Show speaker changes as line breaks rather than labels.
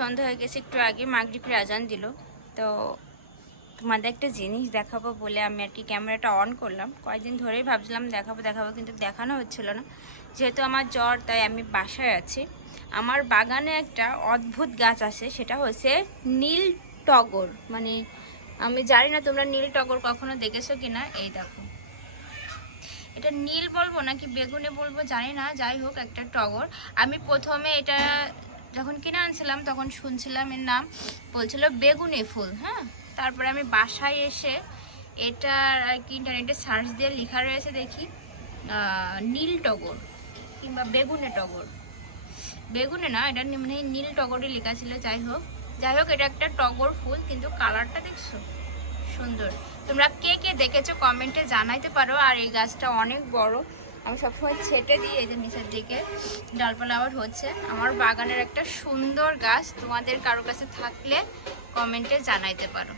সন্ধ্যা হয়ে গেছে, একটু আগে মাগরিবের আজান দিল। তো তোমাদের একটা জিনিস দেখাবো বলে আমি আর কি ক্যামেরাটা অন করলাম। কয়েকদিন ধরেই ভাবছিলাম দেখাবো দেখাবো, কিন্তু দেখানো হচ্ছিল না। যেহেতু আমার জ্বর, তাই আমি বাসায় আছি। আমার বাগানে একটা অদ্ভুত গাছ আছে, সেটা হচ্ছে নীল টগর। মানে আমি জানি না তোমরা নীল টগর কখনো দেখেছ কিনা, এই দেখো। এটা নীল বলব নাকি বেগুনে বলব জানি না, যাই হোক একটা টগর। আমি প্রথমে এটা যখন কিনে আনছিলাম, তখন শুনছিলাম এর নাম, বলছিল বেগুনে ফুল হ্যাঁ? তারপরে আমি বাসায় এসে এটা আর কি ইন্টারনেটে সার্চ দিয়ে লেখা রয়েছে দেখি নীল টগর কিংবা বেগুনে টগর। বেগুনে না, এটা মানে নীল টগরই লেখা ছিল, যাই হোক। যাই হোক, এটা একটা টগর ফুল, কিন্তু কালারটা দেখছ? সুন্দর। তোমরা কে কে দেখেছ কমেন্টে জানাইতে পারো, আর এই গাছটা অনেক বড়। আমি সবসময় ছেটে দিই এই যে নিচের দিকে। ডালপালা আবার হচ্ছে। আমার বাগানের একটা সুন্দর গাছ তোমাদের কারও কাছে থাকলে কমেন্টে জানাইতে পারো।